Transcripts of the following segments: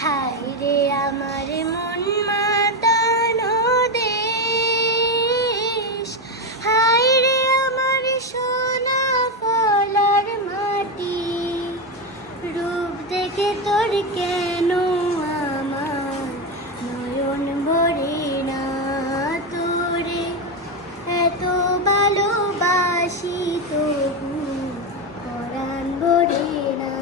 হায় রে আমার মন মাতানো দেশ, হায় রে আমার সোনা ফলার মাটি। রূপ দেখে তোর কেন আমার নয়ন ভরে না, তোরে এত ভালোবাসি তবু পরাণ ভরে না।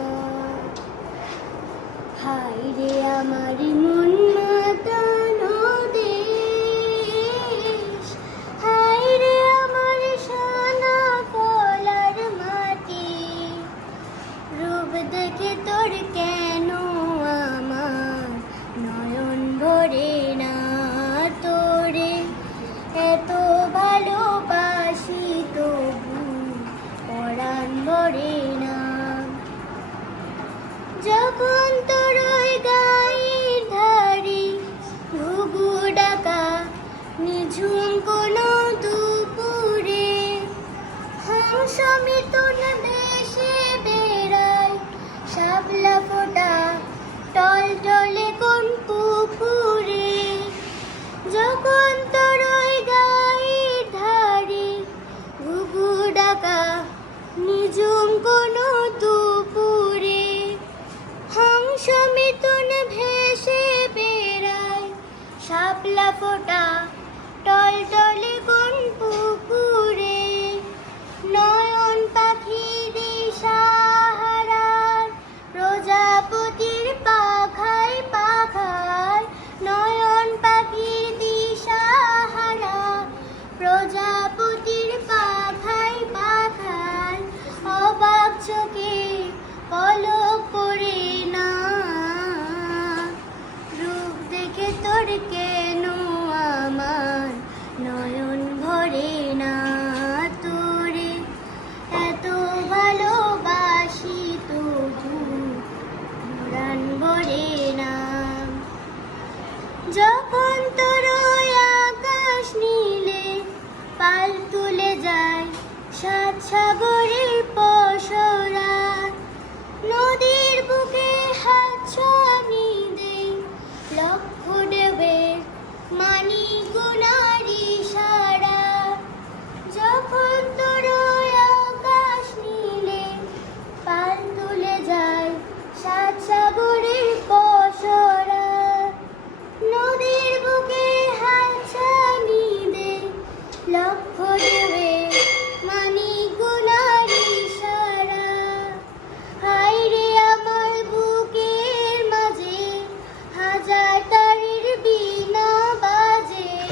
হায় রে আমার মন মাতানো দেশ, হায় রে আমার সোনা ফলার মাটি। রূপ দেখে তোর কেন আমার নয়ন ভরে না, তোরে এত ভালোবাসি তবু পরাণ ভরে না। যখন তোর ওই গায়ের ধারে ঘুঘু ডাকা নিঝুম কোনো দুপুরে, হংস মিথুন দেশে বেড়ায় শাপলা ফোটা টলটলে কোন পুকুরে। যখন তোর ওই গায়ের ধারে ঘুঘু ডাকা নিঝুম কোনো দুপুরে, হংস মিথুন ভেসে বেড়ায় শাপলা ফোটা টলটলে কোন পুকুরে। নয়ন পাখির দিশাহারায় প্রজাপতির পাখায় পাখায়, নয়ন পাখির দিশাহারা প্রজাপতির পাখায় পাখায়। অবাক চোখে পলক পড়ে না, রূপ দেখে তোর কেন আমার নয়ন ভরে না, তোরে এত ভালোবাসি তবু পরাণ ভরে না। যখন তোর ওই আকাশ নীলে পাল তুলে যায় সাত সাগর